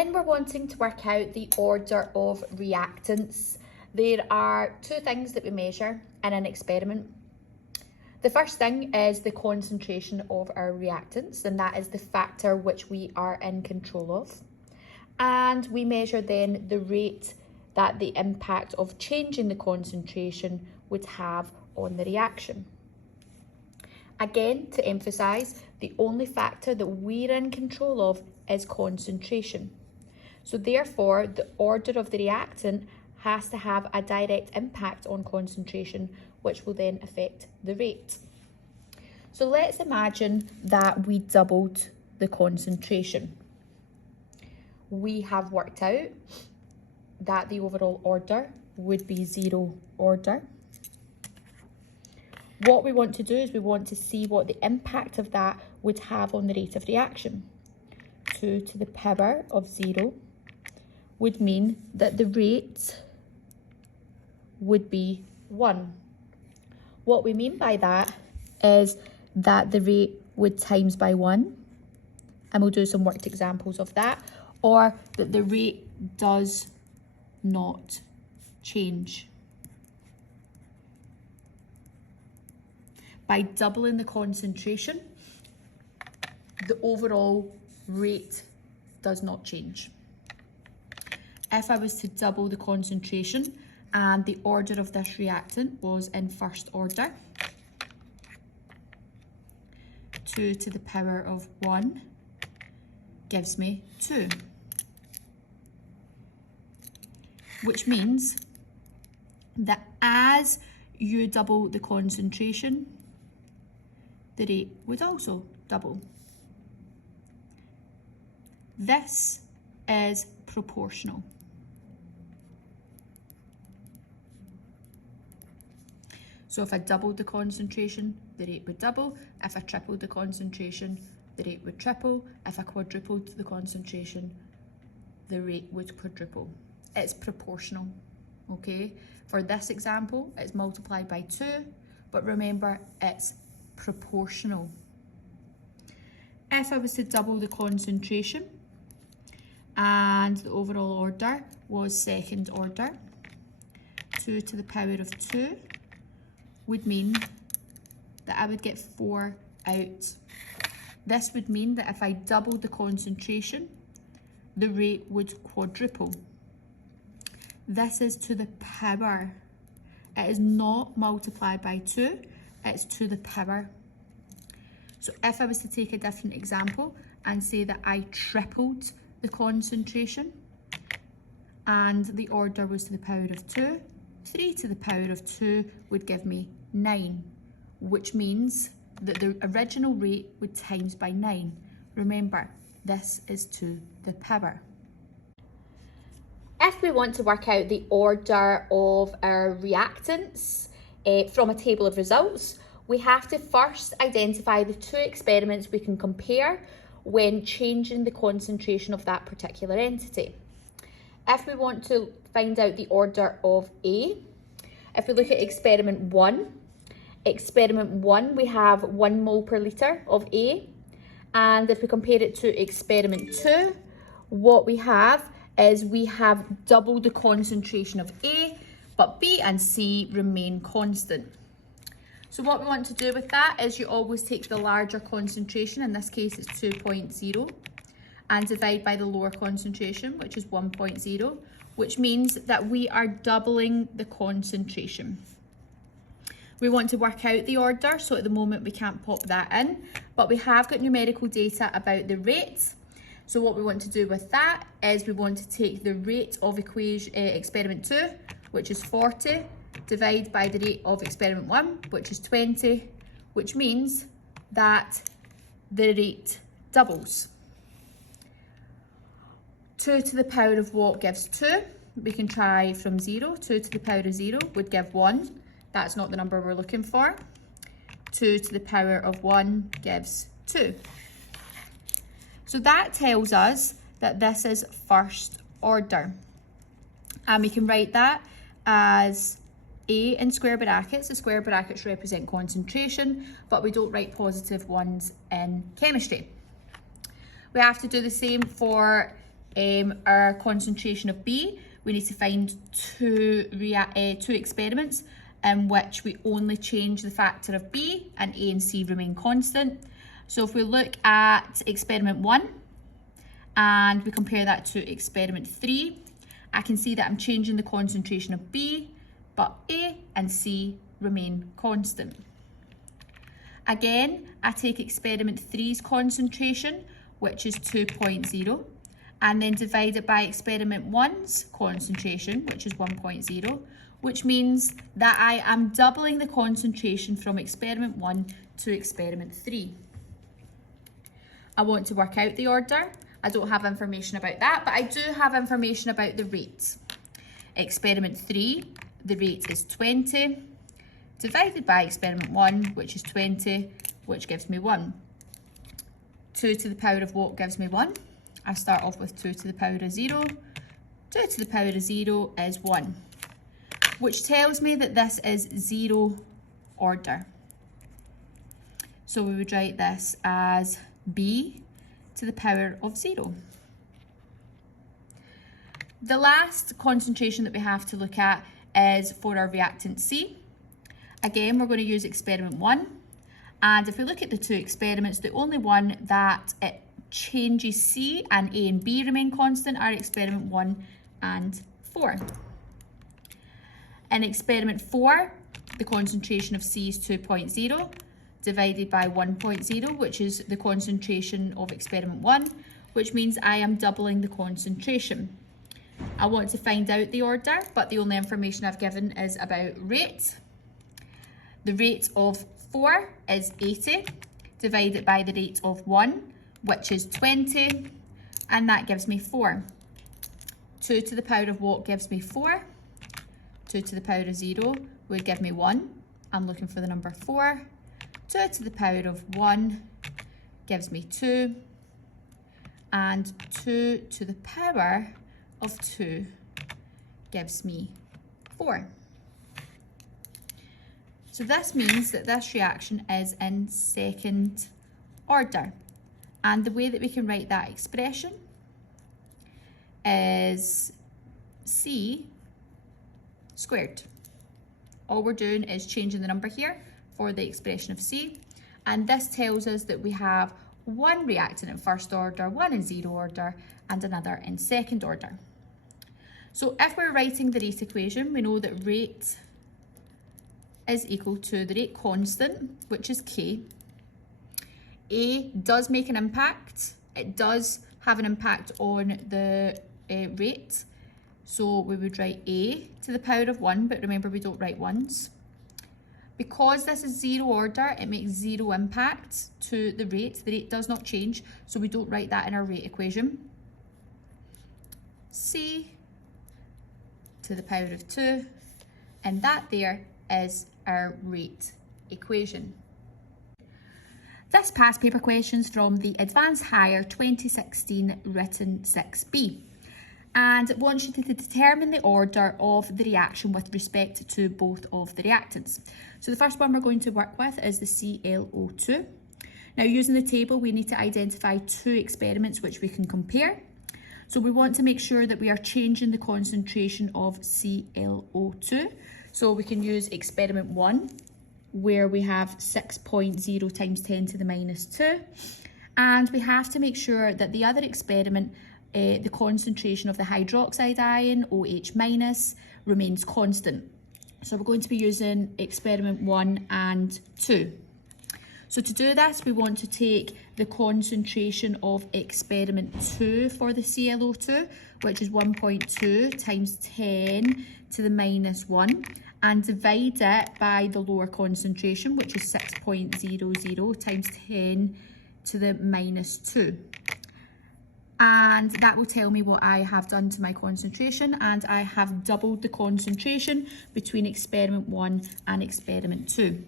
when we're wanting to work out the order of reactants, there are two things that we measure in an experiment. The first thing is the concentration of our reactants, and that is the factor which we are in control of. And we measure then the rate that the impact of changing the concentration would have on the reaction. Again, to emphasise, the only factor that we're in control of is concentration. So therefore, the order of the reactant has to have a direct impact on concentration, which will then affect the rate. So let's imagine that we doubled the concentration. We have worked out that the overall order would be 0 order. What we want to do is we want to see what the impact of that would have on the rate of reaction. 2 to the power of 0 would mean that the rate would be 1. What we mean by that is that the rate would times by 1, and we'll do some worked examples of that, or that the rate does not change. By doubling the concentration, the overall rate does not change. If I was to double the concentration and the order of this reactant was in first order, 2 to the power of 1 gives me 2. Which means that as you double the concentration, the rate would also double. This is proportional. So if I doubled the concentration, the rate would double. If I tripled the concentration, the rate would triple. If I quadrupled the concentration, the rate would quadruple. It's proportional, okay? For this example, it's multiplied by 2, but remember, it's proportional. If I was to double the concentration and the overall order was second order, 2 to the power of 2 would mean that I would get 4 out. This would mean that if I doubled the concentration, the rate would quadruple. This is to the power. It is not multiplied by 2, it's to the power. So if I was to take a different example and say that I tripled the concentration and the order was to the power of 2, 3 to the power of 2 would give me 9, which means that the original rate would times by 9. Remember, this is to the power. If we want to work out the order of our reactants from a table of results, we have to first identify the two experiments we can compare when changing the concentration of that particular entity. If we want to find out the order of A, if we look at experiment 1, we have 1 mole per litre of A, and if we compare it to experiment 2, what we have is we have double the concentration of A, but B and C remain constant. So what we want to do with that is you always take the larger concentration, in this case it's 2.0, and divide by the lower concentration, which is 1.0, which means that we are doubling the concentration. We want to work out the order, so at the moment we can't pop that in, but we have got numerical data about the rate. So what we want to do with that is we want to take the rate of experiment 2, which is 40, divide by the rate of experiment 1, which is 20, which means that the rate doubles. 2 to the power of what gives 2? We can try from 0. 2 to the power of 0 would give 1. That's not the number we're looking for. 2 to the power of 1 gives 2. So that tells us that this is first order. And we can write that as A in square brackets. The square brackets represent concentration, but we don't write positive ones in chemistry. We have to do the same for our concentration of B, we need to find two experiments in which we only change the factor of B and A and C remain constant. So if we look at experiment 1 and we compare that to experiment 3, I can see that I'm changing the concentration of B, but A and C remain constant. Again, I take experiment 3's concentration, which is 2.0, and then divide it by experiment 1's concentration, which is 1.0, which means that I am doubling the concentration from experiment 1 to experiment 3. I want to work out the order. I don't have information about that, but I do have information about the rate. Experiment 3, the rate is 20, divided by experiment 1, which is 20, which gives me 1. 2 to the power of what gives me 1? I start off with 2 to the power of 0. 2 to the power of 0 is 1, which tells me that this is 0 order. So we would write this as B to the power of 0. The last concentration that we have to look at is for our reactant C. Again, we're going to use experiment 1. And if we look at the two experiments, the only one that it changes C and A and B remain constant are experiment 1 and 4. In experiment 4, the concentration of C is 2.0 divided by 1.0, which is the concentration of experiment 1, which means I am doubling the concentration. I want to find out the order, but the only information I've given is about rate. The rate of 4 is 80 divided by the rate of 1, which is 20, and that gives me 4. 2 to the power of what gives me 4? 2 to the power of 0 would give me 1. I'm looking for the number 4. 2 to the power of 1 gives me 2. And 2 to the power of 2 gives me 4. So this means that this reaction is in second order. And the way that we can write that expression is C squared. All we're doing is changing the number here for the expression of C. And this tells us that we have one reactant in first order, one in 0 order, and another in second order. So if we're writing the rate equation, we know that rate is equal to the rate constant, which is K. A does make an impact. It does have an impact on the rate. So we would write A to the power of 1, but remember we don't write ones. Because this is 0 order, it makes 0 impact to the rate. The rate does not change, so we don't write that in our rate equation. C to the power of 2, and that there is our rate equation. This past paper questions from the Advanced Higher 2016 written 6B, and it wants you to determine the order of the reaction with respect to both of the reactants. So the first one we're going to work with is the ClO2. Now, using the table, we need to identify two experiments which we can compare. So we want to make sure that we are changing the concentration of ClO2. So we can use experiment 1, where we have 6.0 times 10 to the minus 2. And we have to make sure that the other experiment, the concentration of the hydroxide ion, OH minus, remains constant. So we're going to be using experiment 1 and 2. So to do this, we want to take the concentration of experiment 2 for the ClO2, which is 1.2 times 10 to the minus 1, and divide it by the lower concentration, which is 6.00 times 10 to the minus 2. And that will tell me what I have done to my concentration, and I have doubled the concentration between experiment 1 and experiment 2.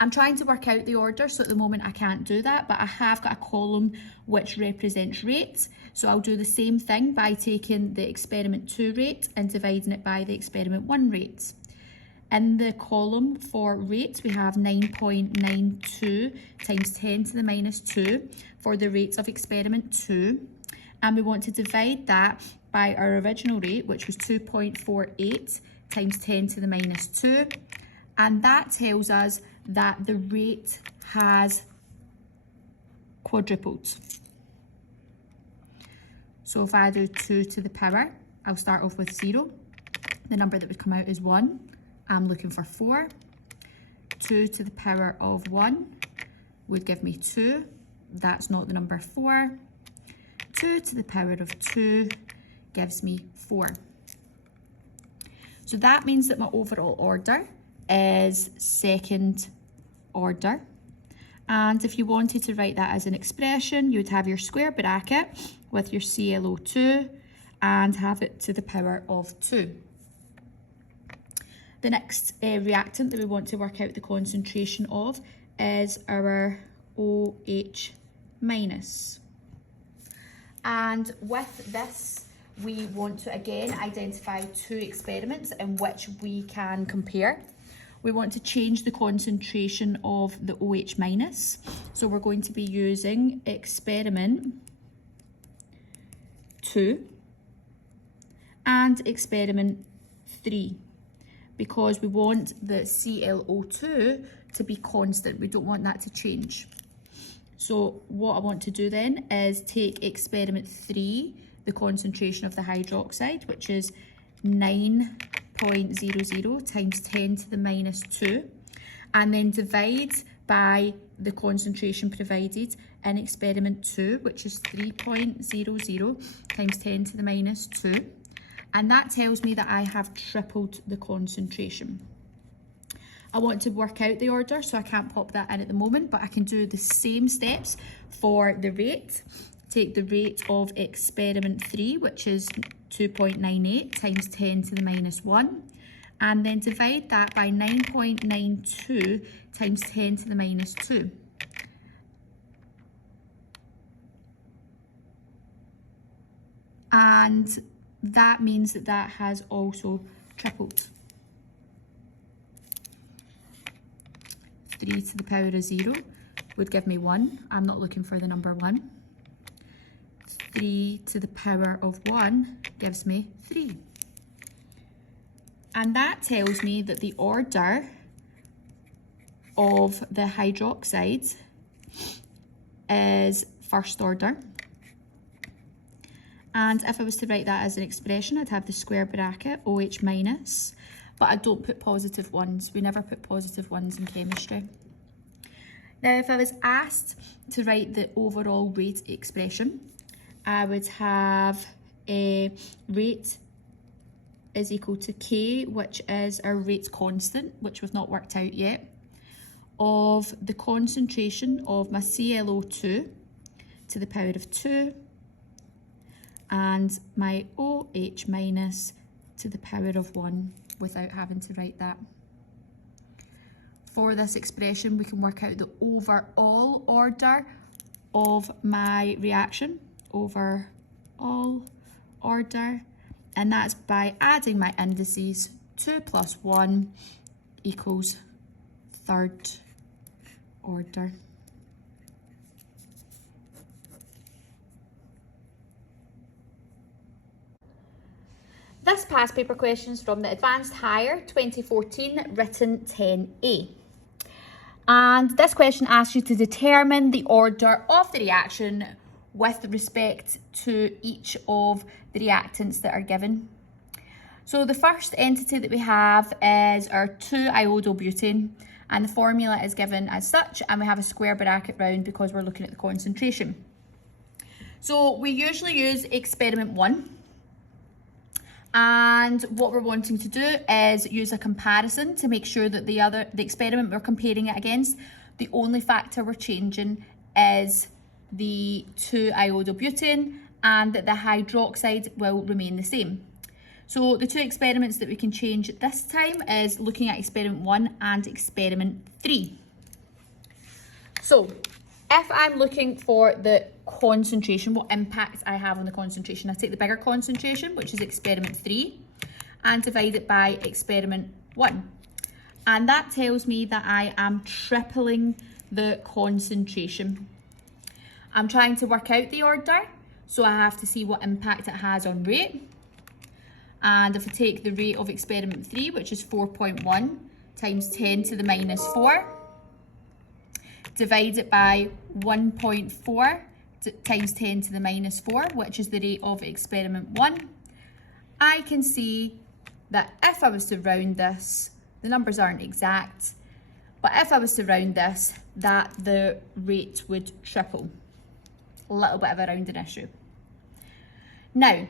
I'm trying to work out the order, so at the moment I can't do that, but I have got a column which represents rates. So I'll do the same thing by taking the experiment 2 rate and dividing it by the experiment 1 rates. In the column for rates, we have 9.92 times 10 to the minus 2 for the rates of experiment 2. and we want to divide that by our original rate, which was 2.48 times 10 to the minus 2. And that tells us that the rate has quadrupled. So if I do 2 to the power, I'll start off with 0. The number that would come out is 1. I'm looking for 4. 2 to the power of 1 would give me 2. That's not the number 4. 2 to the power of 2 gives me 4. So that means that my overall order is second order. And if you wanted to write that as an expression, you would have your square bracket with your ClO2 and have it to the power of 2. The next reactant that we want to work out the concentration of is our OH minus. And with this, we want to again identify 2 experiments in which we can compare. We want to change the concentration of the OH minus. So we're going to be using experiment 2 and experiment 3 because we want the ClO2 to be constant. We don't want that to change. So what I want to do then is take experiment 3, the concentration of the hydroxide, which is 9.00 times 10 to the minus 2, and then divide by the concentration provided in experiment 2, which is 3.00 times 10 to the minus 2. And that tells me that I have tripled the concentration. I want to work out the order, so I can't pop that in at the moment, but I can do the same steps for the rate. Take the rate of experiment 3, which is 2.98 times 10 to the minus 1, and then divide that by 9.92 times 10 to the minus 2. And that means that that has also tripled. 3 to the power of 0 would give me 1. I'm not looking for the number 1. 3 to the power of 1 gives me 3. And that tells me that the order of the hydroxide is first order. And if I was to write that as an expression, I'd have the square bracket OH minus, but I don't put positive ones. We never put positive ones in chemistry. Now, if I was asked to write the overall rate expression, I would have a rate is equal to K, which is our rate constant, which we've not worked out yet, of the concentration of my ClO2 to the power of 2 and my OH minus to the power of 1 without having to write that. For this expression, we can work out the overall order of my reaction, overall order, and that's by adding my indices. 2 plus 1 equals third order. This past paper questions from the Advanced Higher 2014 written 10A. And this question asks you to determine the order of the reaction with respect to each of the reactants that are given. So the first entity that we have is our 2-iodobutane, and the formula is given as such, and we have a square bracket round because we're looking at the concentration. So we usually use experiment 1. And what we're wanting to do is use a comparison to make sure that the experiment we're comparing it against, the only factor we're changing is the 2-iodobutane, and that the hydroxide will remain the same. So the 2 experiments that we can change at this time is looking at experiment 1 and experiment 3. So if I'm looking for the concentration, what impact I have on the concentration, I take the bigger concentration, which is experiment 3, and divide it by experiment 1. And that tells me that I am tripling the concentration. I'm trying to work out the order, So I have to see what impact it has on rate. And if I take the rate of experiment 3, which is 4.1 times 10 to the minus 4, divide it by 1.4 times 10 to the minus 4, which is the rate of experiment 1, I can see that if I was to round this, the numbers aren't exact, but if I was to round this, that the rate would triple. A little bit of a rounding issue. Now,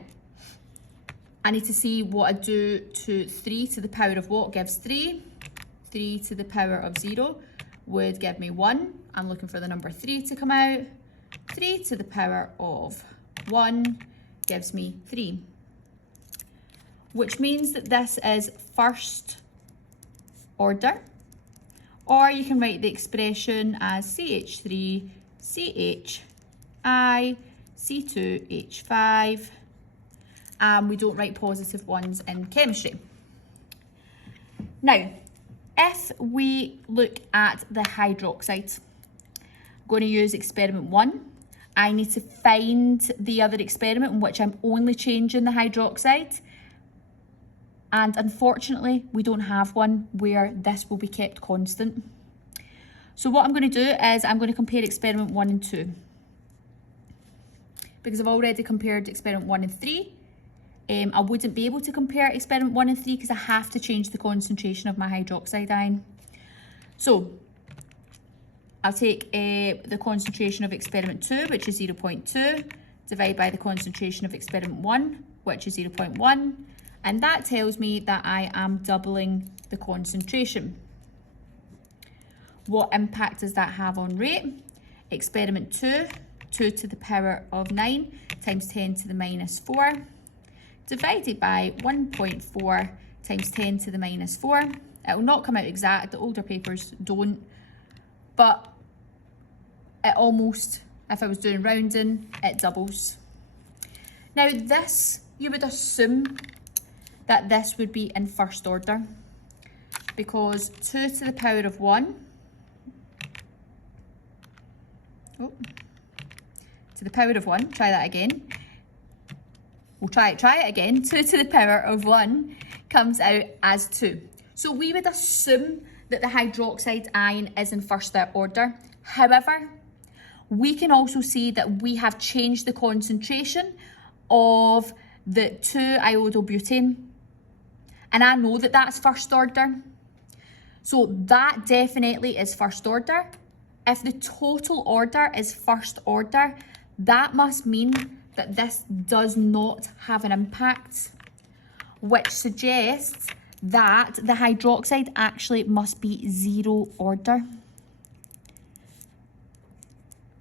I need to see what I do to 3 to the power of what gives 3. 3 to the power of 0 would give me 1. I'm looking for the number 3 to come out. 3 to the power of 1 gives me 3. Which means that this is first order. Or you can write the expression as CH3, CHI, C2H5. We don't write positive ones in chemistry. Now, if we look at the hydroxide, I'm going to use experiment 1. I need to find the other experiment in which I'm only changing the hydroxide. And unfortunately, we don't have one where this will be kept constant. So what I'm going to do is I'm going to compare experiment 1 and 2. Because I've already compared experiment 1 and 3. I wouldn't be able to compare experiment 1 and 3 because I have to change the concentration of my hydroxide ion. So I'll take the concentration of experiment 2, which is 0.2, divide by the concentration of experiment 1, which is 0.1, and that tells me that I am doubling the concentration. What impact does that have on rate? Experiment 2, 2 to the power of 9 times 10 to the minus 4, divided by 1.4 times 10 to the minus 4. It will not come out exact, the older papers don't, but it almost, if I was doing rounding, it doubles. Now this, you would assume that this would be in first order, because 2 to the power of 1, to the power of 1, try that again. We'll try it again. 2 to the power of 1 comes out as 2. So we would assume that the hydroxide ion is in first order. However, we can also see that we have changed the concentration of the 2-iodobutane. And I know that that's first order. So that definitely is first order. If the total order is first order, that must mean that this does not have an impact, which suggests that the hydroxide actually must be 0 order.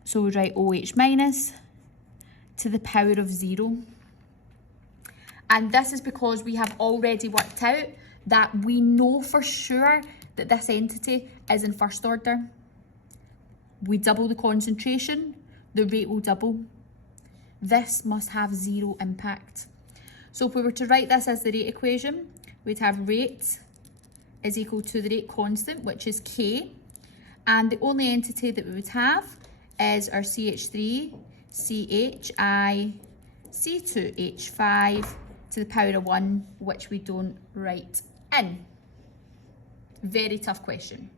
So we write OH minus to the power of 0. And this is because we have already worked out that we know for sure that this entity is in first order. We double the concentration, the rate will double. This must have 0 impact. So if we were to write this as the rate equation, we'd have rate is equal to the rate constant, which is K. And the only entity that we would have is our CH3, CHI, C2H5 to the power of 1, which we don't write in. Very tough question.